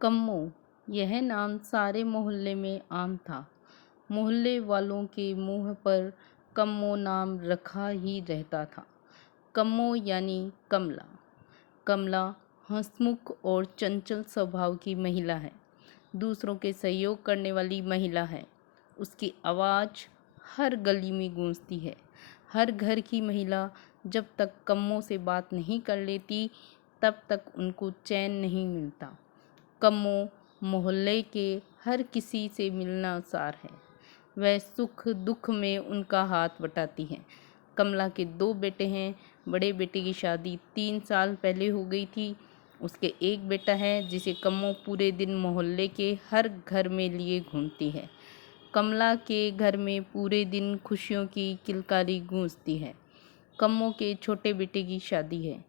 कम्मो यह नाम सारे मोहल्ले में आम था। मोहल्ले वालों के मुंह पर कम्मो नाम रखा ही रहता था। कम्मो यानी कमला। कमला हंसमुख और चंचल स्वभाव की महिला है। दूसरों के सहयोग करने वाली महिला है। उसकी आवाज़ हर गली में गूंजती है। हर घर की महिला जब तक कम्मो से बात नहीं कर लेती तब तक उनको चैन नहीं मिलता। कम्मो मोहल्ले के हर किसी से मिलनसार है। वह सुख दुख में उनका हाथ बटाती है। कमला के 2 बेटे हैं। बड़े बेटे की शादी 3 साल पहले हो गई थी। उसके एक बेटा है जिसे कम्मो पूरे दिन मोहल्ले के हर घर में लिए घूमती है। कमला के घर में पूरे दिन खुशियों की किलकारी गूंजती है। कम्मो के छोटे बेटे की शादी है।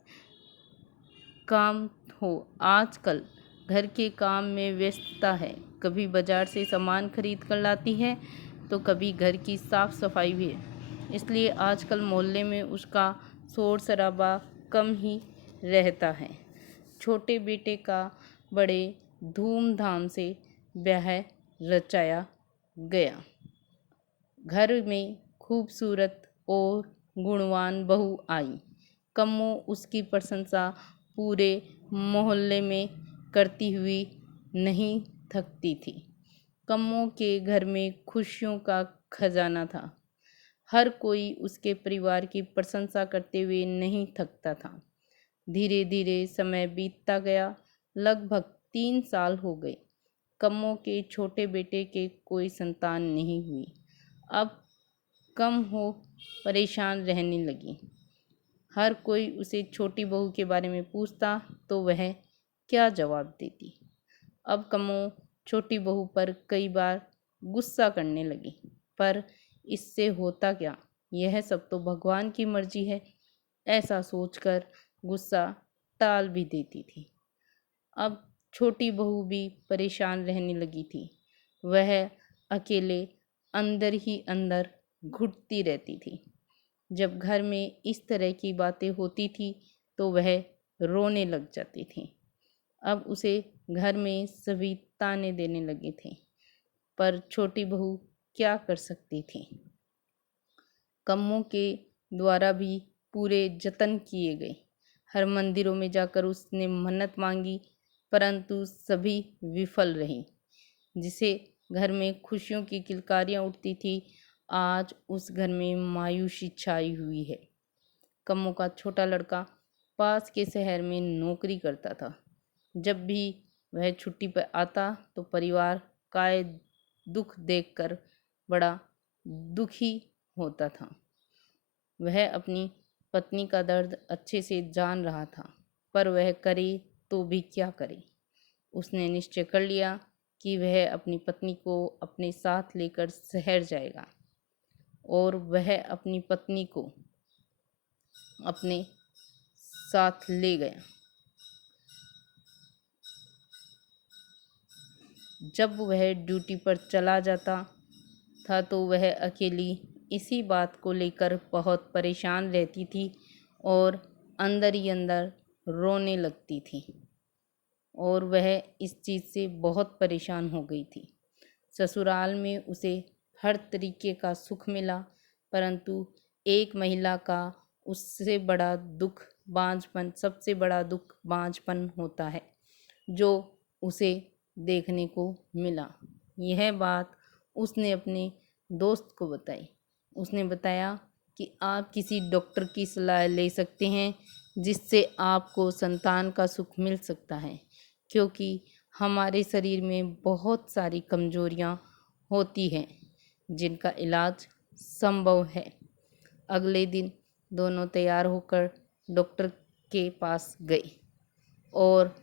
काम हो आजकल घर के काम में व्यस्तता है। कभी बाजार से सामान खरीद कर लाती है तो कभी घर की साफ सफाई भी है। इसलिए आजकल मोहल्ले में उसका शोर शराबा कम ही रहता है। छोटे बेटे का बड़े धूमधाम से ब्याह रचाया गया। घर में खूबसूरत और गुणवान बहू आई। कम्मो उसकी प्रशंसा पूरे मोहल्ले में करती हुई नहीं थकती थी। कम्मो के घर में खुशियों का खजाना था। हर कोई उसके परिवार की प्रशंसा करते हुए नहीं थकता था। धीरे धीरे समय बीतता गया। लगभग 3 साल हो गए। कम्मो के छोटे बेटे के कोई संतान नहीं हुई। अब कम हो परेशान रहने लगी। हर कोई उसे छोटी बहू के बारे में पूछता तो वह क्या जवाब देती। अब कम्मो छोटी बहू पर कई बार गुस्सा करने लगी, पर इससे होता क्या, यह सब तो भगवान की मर्जी है, ऐसा सोचकर गुस्सा टाल भी देती थी। अब छोटी बहू भी परेशान रहने लगी थी। वह अकेले अंदर ही अंदर घुटती रहती थी। जब घर में इस तरह की बातें होती थी तो वह रोने लग जाती थी। अब उसे घर में सभी ताने देने लगे थे, पर छोटी बहू क्या कर सकती थी। कम्मो के द्वारा भी पूरे जतन किए गए। हर मंदिरों में जाकर उसने मन्नत मांगी, परंतु सभी विफल रही। जिसे घर में खुशियों की किलकारियां उठती थी, आज उस घर में मायूसी छाई हुई है। कम्मो का छोटा लड़का पास के शहर में नौकरी करता था। जब भी वह छुट्टी पर आता तो परिवार का दुख देखकर बड़ा दुखी होता था। वह अपनी पत्नी का दर्द अच्छे से जान रहा था, पर वह करे तो भी क्या करे। उसने निश्चय कर लिया कि वह अपनी पत्नी को अपने साथ लेकर शहर जाएगा, और वह अपनी पत्नी को अपने साथ ले गया। जब वह ड्यूटी पर चला जाता था तो वह अकेली इसी बात को लेकर बहुत परेशान रहती थी और अंदर ही अंदर रोने लगती थी, और वह इस चीज़ से बहुत परेशान हो गई थी। ससुराल में उसे हर तरीके का सुख मिला, परंतु एक महिला का उससे बड़ा दुख बांझपन, सबसे बड़ा दुख बांझपन होता है, जो उसे देखने को मिला। यह बात उसने अपने दोस्त को बताई। उसने बताया कि आप किसी डॉक्टर की सलाह ले सकते हैं, जिससे आपको संतान का सुख मिल सकता है, क्योंकि हमारे शरीर में बहुत सारी कमजोरियां होती हैं जिनका इलाज संभव है। अगले दिन दोनों तैयार होकर डॉक्टर के पास गए और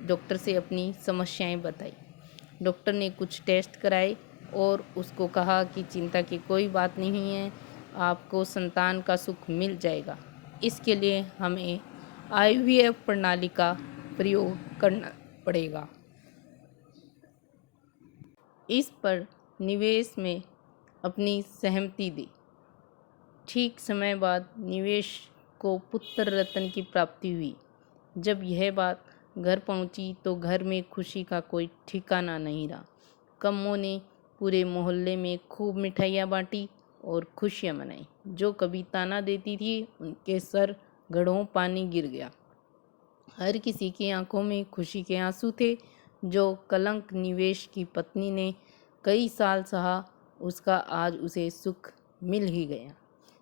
डॉक्टर से अपनी समस्याएं बताई। डॉक्टर ने कुछ टेस्ट कराए और उसको कहा कि चिंता की कोई बात नहीं है, आपको संतान का सुख मिल जाएगा। इसके लिए हमें IVF प्रणाली का प्रयोग करना पड़ेगा। इस पर निवेश में अपनी सहमति दी। ठीक समय बाद निवेश को पुत्र रत्न की प्राप्ति हुई। जब यह बात घर पहुंची तो घर में खुशी का कोई ठिकाना नहीं रहा। कम्मो ने पूरे मोहल्ले में खूब मिठाइयाँ बांटी और खुशियाँ मनाई। जो कभी ताना देती थी उनके सर घड़ों पानी गिर गया। हर किसी की आंखों में खुशी के आंसू थे। जो कलंक निवेश की पत्नी ने कई साल सहा, उसका आज उसे सुख मिल ही गया।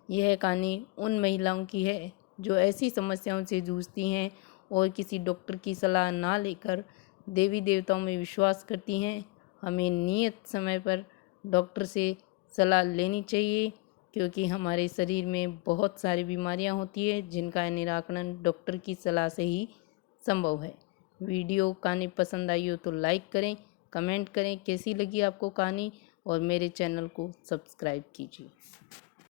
यह कहानी उन महिलाओं की है जो ऐसी समस्याओं से जूझती हैं और किसी डॉक्टर की सलाह ना लेकर देवी देवताओं में विश्वास करती हैं। हमें नियत समय पर डॉक्टर से सलाह लेनी चाहिए, क्योंकि हमारे शरीर में बहुत सारी बीमारियां होती है जिनका निराकरण डॉक्टर की सलाह से ही संभव है। वीडियो कहानी पसंद आई हो तो लाइक करें, कमेंट करें कैसी लगी आपको कहानी, और मेरे चैनल को सब्सक्राइब कीजिए।